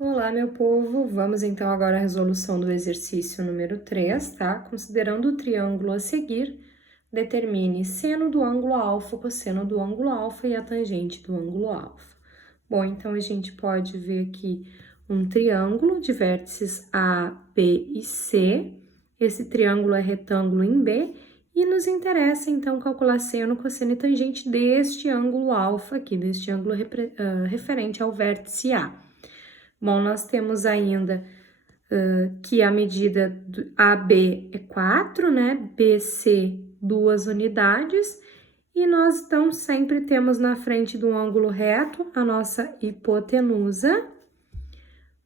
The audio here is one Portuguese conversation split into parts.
Olá, meu povo! Vamos então agora à resolução do exercício número 3, tá? Considerando o triângulo a seguir, determine seno do ângulo alfa, cosseno do ângulo alfa e a tangente do ângulo alfa. Bom, então a gente pode ver aqui um triângulo de vértices A, B e C. Esse triângulo é retângulo em B e nos interessa então calcular seno, cosseno e tangente deste ângulo alfa aqui, deste ângulo referente ao vértice A. Bom, nós temos ainda que a medida do AB é 4, né? BC, 2 unidades. E nós, então, sempre temos na frente do ângulo reto a nossa hipotenusa.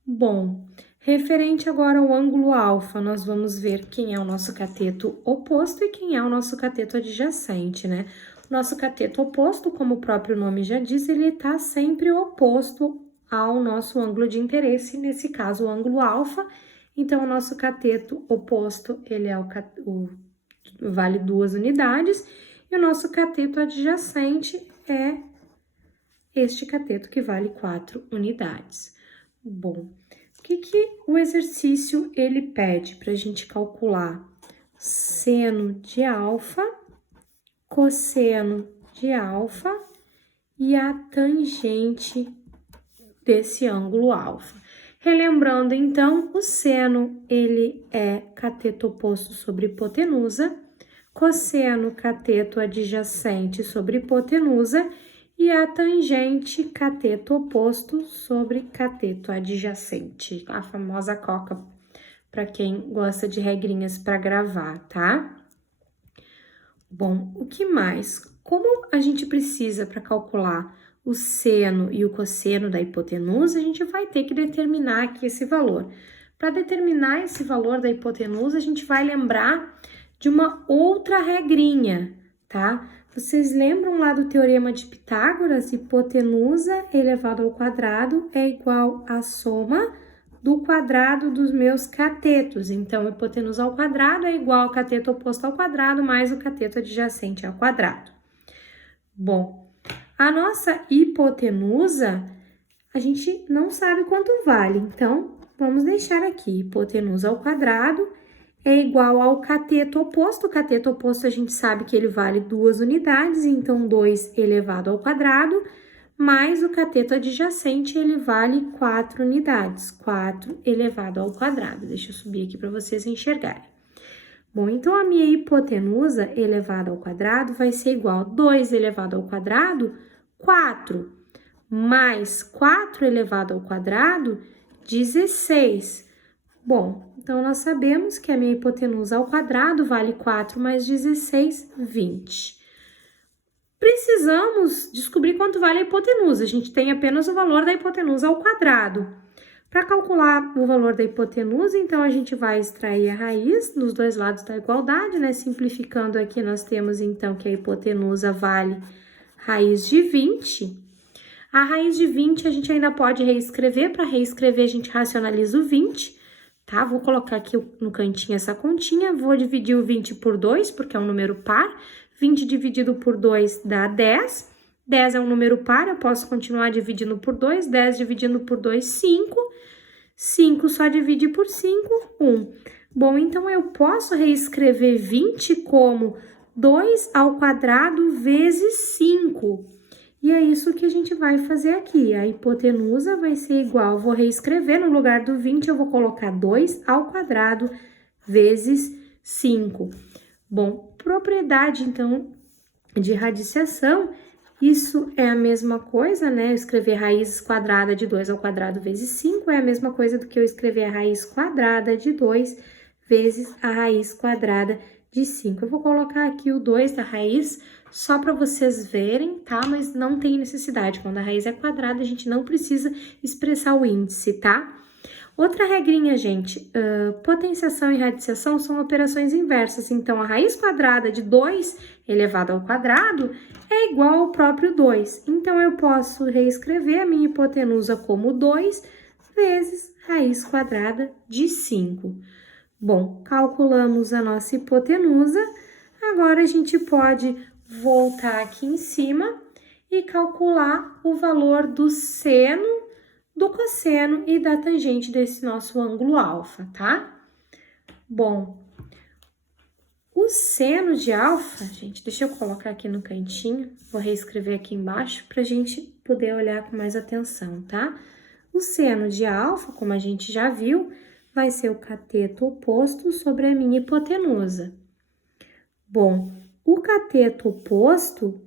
Bom, referente agora ao ângulo alfa, nós vamos ver quem é o nosso cateto oposto e quem é o nosso cateto adjacente, né? O nosso cateto oposto, como o próprio nome já diz, ele está sempre oposto ao nosso ângulo de interesse, nesse caso o ângulo alfa. Então, o nosso cateto oposto, ele é vale 2 unidades, e o nosso cateto adjacente é este cateto que vale 4 unidades. Bom, o que o exercício ele pede para a gente calcular? Seno de alfa, cosseno de alfa e a tangente desse ângulo alfa. Relembrando, então, o seno, ele é cateto oposto sobre hipotenusa, cosseno, cateto adjacente sobre hipotenusa, e a tangente, cateto oposto sobre cateto adjacente, a famosa coca, para quem gosta de regrinhas para gravar, tá? Bom, o que mais? Como a gente precisa para calcular o seno e o cosseno da hipotenusa, a gente vai ter que determinar aqui esse valor. Para determinar esse valor da hipotenusa, a gente vai lembrar de uma outra regrinha, tá? Vocês lembram lá do teorema de Pitágoras? Hipotenusa elevado ao quadrado é igual à soma do quadrado dos meus catetos. Então, hipotenusa ao quadrado é igual ao cateto oposto ao quadrado mais o cateto adjacente ao quadrado. Bom, a nossa hipotenusa, a gente não sabe quanto vale, então, vamos deixar aqui. Hipotenusa ao quadrado é igual ao cateto oposto. O cateto oposto a gente sabe que ele vale 2 unidades, então 2 elevado ao quadrado, mais o cateto adjacente, ele vale 4 unidades. 4 elevado ao quadrado. Deixa eu subir aqui para vocês enxergarem. Bom, então a minha hipotenusa elevada ao quadrado vai ser igual a 2 elevado ao quadrado, 4, mais 4 elevado ao quadrado, 16. Bom, então nós sabemos que a minha hipotenusa ao quadrado vale 4 mais 16, 20. Precisamos descobrir quanto vale a hipotenusa. A gente tem apenas o valor da hipotenusa ao quadrado. Para calcular o valor da hipotenusa, então, a gente vai extrair a raiz dos dois lados da igualdade, né? Simplificando aqui, nós temos, então, que a hipotenusa vale raiz de 20. A raiz de 20 a gente ainda pode reescrever. Para reescrever, a gente racionaliza o 20, tá? Vou colocar aqui no cantinho essa continha. Vou dividir o 20 por 2, porque é um número par. 20 dividido por 2 dá 10. 10 é um número par, eu posso continuar dividindo por 2. 10 dividindo por 2, 5. 5 só divide por 5, 1. Bom, então eu posso reescrever 20 como 2 ao quadrado vezes 5. E é isso que a gente vai fazer aqui. A hipotenusa vai ser igual, vou reescrever, no lugar do 20 eu vou colocar 2 ao quadrado vezes 5. Bom, propriedade, então, de radiciação, isso é a mesma coisa, né? Eu escrever raiz quadrada de 2 ao quadrado vezes 5 é a mesma coisa do que eu escrever a raiz quadrada de 2 vezes a raiz quadrada de 5. Eu vou colocar aqui o 2 da raiz só para vocês verem, tá? Mas não tem necessidade. Quando a raiz é quadrada, a gente não precisa expressar o índice, tá? Outra regrinha, gente, potenciação e radiciação são operações inversas. Então, a raiz quadrada de 2 elevado ao quadrado é igual ao próprio 2. Então, eu posso reescrever a minha hipotenusa como 2 vezes raiz quadrada de 5. Bom, calculamos a nossa hipotenusa. Agora, a gente pode voltar aqui em cima e calcular o valor do seno do cosseno e da tangente desse nosso ângulo alfa, tá? Bom, o seno de alfa, gente, deixa eu colocar aqui no cantinho, vou reescrever aqui embaixo para a gente poder olhar com mais atenção, tá? O seno de alfa, como a gente já viu, vai ser o cateto oposto sobre a minha hipotenusa. Bom, o cateto oposto,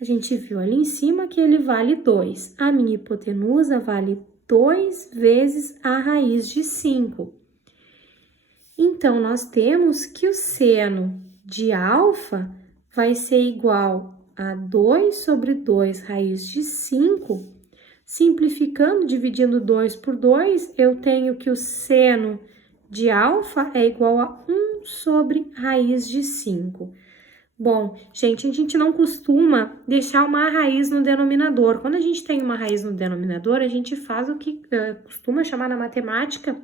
a gente viu ali em cima que ele vale 2. A minha hipotenusa vale 2 vezes a raiz de 5. Então, nós temos que o seno de alfa vai ser igual a 2 sobre 2 raiz de 5. Simplificando, dividindo 2 por 2, eu tenho que o seno de alfa é igual a 1 sobre raiz de 5. Bom, gente, a gente não costuma deixar uma raiz no denominador. Quando a gente tem uma raiz no denominador, a gente faz o que costuma chamar na matemática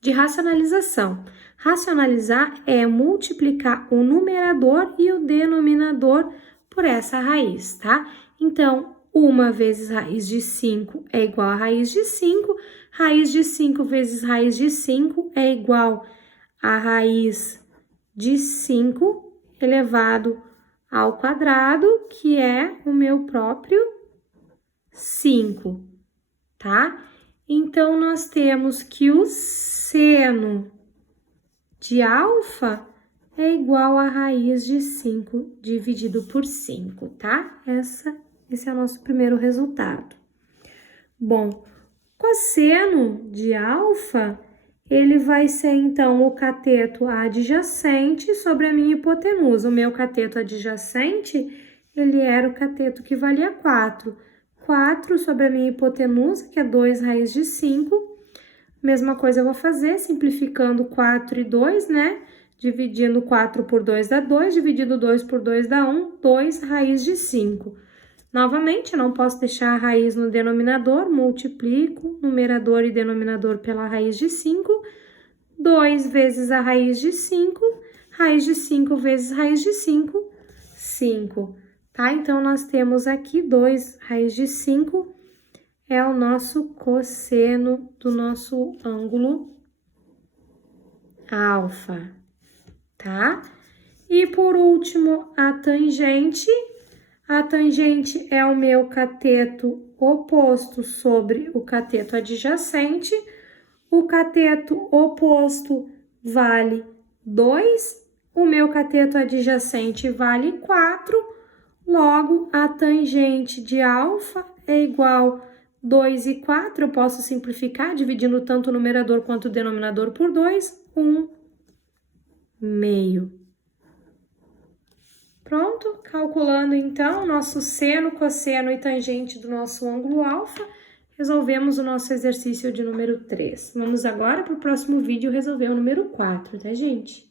de racionalização. Racionalizar é multiplicar o numerador e o denominador por essa raiz, tá? Então, 1 vezes raiz de 5 é igual a raiz de 5. Raiz de 5 vezes raiz de 5 é igual a raiz de 5 elevado ao quadrado, que é o meu próprio 5, tá? Então, nós temos que o seno de alfa é igual a raiz de 5 dividido por 5, tá? Esse é o nosso primeiro resultado. Bom, cosseno de alfa, ele vai ser, então, o cateto adjacente sobre a minha hipotenusa. O meu cateto adjacente, ele era o cateto que valia 4. 4 sobre a minha hipotenusa, que é 2 raiz de 5. Mesma coisa eu vou fazer, simplificando 4 e 2, né? Dividindo 4 por 2 dá 2, dividindo 2 por 2 dá 1, 2 raiz de 5. Novamente, eu não posso deixar a raiz no denominador, multiplico numerador e denominador pela raiz de 5. 2 vezes a raiz de 5, raiz de 5 vezes raiz de 5, 5. Tá? Então, nós temos aqui 2 raiz de 5 é o nosso cosseno do nosso ângulo alfa, tá? E por último, a tangente. A tangente é o meu cateto oposto sobre o cateto adjacente. O cateto oposto vale 2, o meu cateto adjacente vale 4, logo a tangente de alfa é igual a 2 e 4, eu posso simplificar dividindo tanto o numerador quanto o denominador por 2, 1 meio. Pronto, calculando então nosso seno, cosseno e tangente do nosso ângulo alfa, resolvemos o nosso exercício de número 3. Vamos agora para o próximo vídeo resolver o número 4, tá, gente?